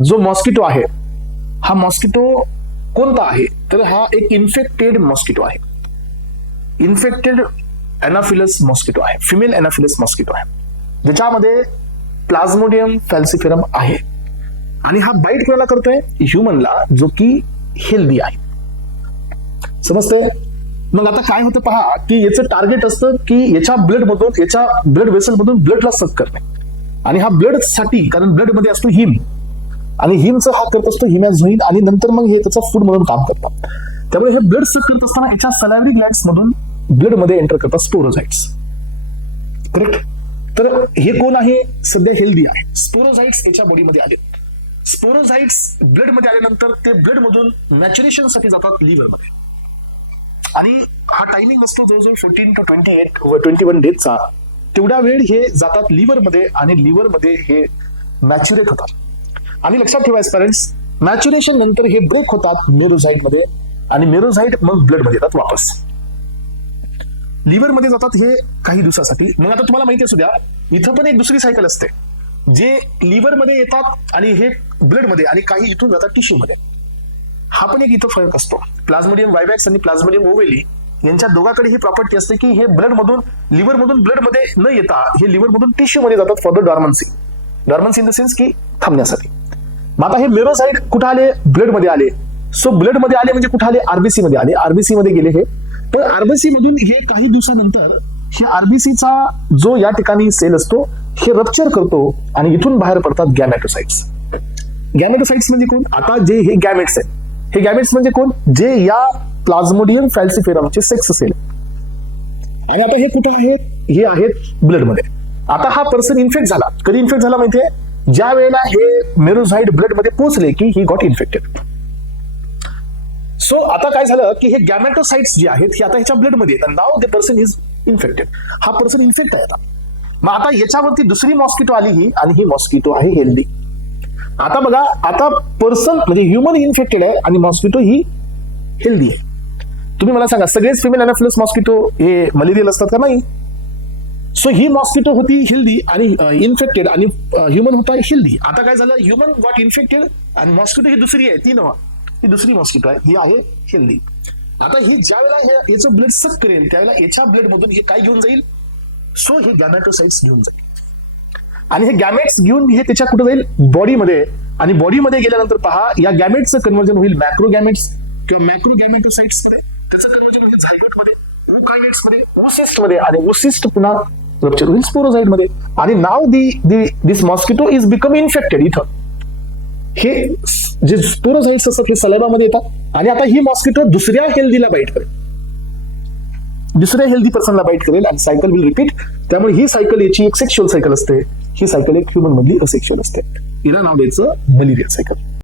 जो मॉस्किटो आहे हा मॉस्किटो कोणता आहे तर हा एक इन्फेक्टेड मॉस्किटो आहे. इन्फेक्टेड एनाफिलस मॉस्किटो आहे, फिमेल एनाफिलस मॉस्किटो आहे, ज्याच्यामध्ये प्लाझ्मोडियम फॅल्सिफेरम आहे. आणि हा बाईट कोणाला करतोय? ह्युमनला, जो की हेल्दी आहे. समजते? मग आता काय होतं पहा, की याचं टार्गेट असतं की याच्या ब्लड मधून, याच्या ब्लड वेसल मधून ब्लडला सक करणे. आणि हा ब्लड साठी, कारण ब्लड मध्ये असतो हिम, आणि हिमचा हा करत असतो हिमॅझोइन, आणि नंतर मग हे त्याचं फूड म्हणून काम करतात. त्यामुळे हे ब्लड सक करत असताना याच्या सलायव्हरी ग्लँड्स मधून ब्लड मध्ये एंटर करतात स्पोरोझाइट्स. करेक्ट? तर हे कोण आहे? सध्या हेल्दी आहे. स्पोरोझाइट्स याच्या बॉडीमध्ये आले. स्पोरोझाइट्स ब्लड मध्ये आल्यानंतर ते ब्लड मधून मॅच्युरेशन साठी जातात लिव्हर मध्ये. आणि हा टायमिंग असतो जवळजवळ 14 to 28 व 21 डेजचा. तेवढा वेळ हे जातात लिव्हर मध्ये, आणि लिव्हर मध्ये हे मॅच्युरेट होतात. आणि लक्षात ठेवा पेरेंट्स, मॅच्युरेशन नंतर हे ब्रेक होतात मेरोझाइट मध्ये, आणि मेरोझाइट मग ब्लड मध्ये येतात वापस. लिव्हर मध्ये जातात हे काही दिवसासाठी. मग आता तुम्हाला माहिती असू द्या, इथं पण एक दुसरी सायकल असते, जे लिव्हर मध्ये येतात आणि हे ब्लड मध्ये, आणि काही इथून जातात टिश्यू मध्ये. हा पण एक इथं फरक असतो. प्लाझ्मोडियम वायवॅक्स आणि प्लाझ्मोडियम ओव्हेली यांच्या दोघांकडे ही प्रॉपर्टी असते की हे ब्लड मधून, लिव्हर मधून ब्लड मध्ये न येता हे लिव्हर मधून टिश्यू मध्ये जातात for the dormancy. Dormancy in the sense की थांबण्यासाठी. मग आता हे मेरोझाइट कुठे आले? ब्लड मध्ये आले. सो ब्लड मध्ये आले म्हणजे कुठे आले? आरबीसी मध्ये आले. आरबीसी मध्ये गेले हे. पण आरबीसी मधून हे काही दिवसानंतर हे आरबीसीचा जो या ठिकाणी सेल असतो हे रप्चर करतो, आणि इथून बाहेर पडतात गॅमेटोसाइट्स. गॅमेटोसाइट्स म्हणजे कोण? आता जे हे गॅमेट्स आहेत, हे गॅमेट्स म्हणजे कोण? जे या प्लाझ्मोडियम फॅल्सिफेरमचे सेक्स सेल. आणि आता हे कुठे आहेत? हे आहेत ब्लड मध्ये. आता हा पर्सन इन्फेक्ट झाला. कधी इन्फेक्ट झाला माहितीये? ज्या वेळेला हे मेरोझाइट ब्लड मध्ये पोहोचले की ही गॉट इन्फेक्टेड. सो आता काय झालं की हे गॅमेटोसाइट्स जे आहेत हे आता ह्याच्या ब्लड मध्ये आहेत. नाव द पर्सन इज इन्फेक्टेड. हा पर्सन इन्फेक्ट आहे आता. मग आता याच्यावरती दुसरी मॉस्किटो आली ही, आणि ही मॉस्किटो आहे हेल्दी. आता बघा, आता पर्सन म्हणजे ह्युमन इन्फेक्टेड आहे आणि मॉस्किटो ही हेल्दी आहे. तुम्ही मला सांगा, सगळेच फिमेल एनाफिलस मॉस्किटो हे मलेरियल असतात का? नाही. सो ही मॉस्किटो होती हेल्दी आणि इन्फेक्टेड, आणि ह्युमन होता हेल्दी. आता काय झालं? ह्युमन गॉट इन्फेक्टेड, आणि मॉस्किटो ही दुसरी आहे, ती नवा, ही दुसरी मॉस्किटो आहे, ही आहे हेल्दी. आता ही ज्या वेळेला याचं ब्लड सक करेल त्यावेळेला याच्या ब्लड मधून हे काय घेऊन जाईल? सो हे गॅमेटोसाइट्स घेऊन जाईल. आणि हे गॅमेट्स घेऊन हे त्याच्या कुठे जाईल? बॉडीमध्ये. आणि बॉडीमध्ये गेल्यानंतर पहा, या गॅमेटचं कन्व्हर्जन होईल मॅक्रो गॅमेट्स किंवा मॅक्रो गॅमेटोसाइट्स मध्ये. त्याचं कन्व्हर्जन होईल झायगोट मध्ये, युकायनेट्स मध्ये, ओसिस्ट मध्ये, आणि ओसिस्ट पुन्हा रप्चर होईल स्पोरोझाइट मध्ये. आणि now this mosquito is become infected. इथं हे जे स्पोरोझाइट्स असतात हे सलाइवामध्ये येतात, आणि आता ही मॉस्किटो दुसऱ्या हेल्दीला बाईट करेल, दुसऱ्या हेल्दी पर्सनला बाईट करेल, आणि सायकल विल रिपीट. त्यामुळे ही सायकल याची एक सेक्शुअल सायकल असते, ही सायकल एक ह्युमन मधली असेक्शुअल असते. हिला नाव द्यायचं मलेरिया सायकल.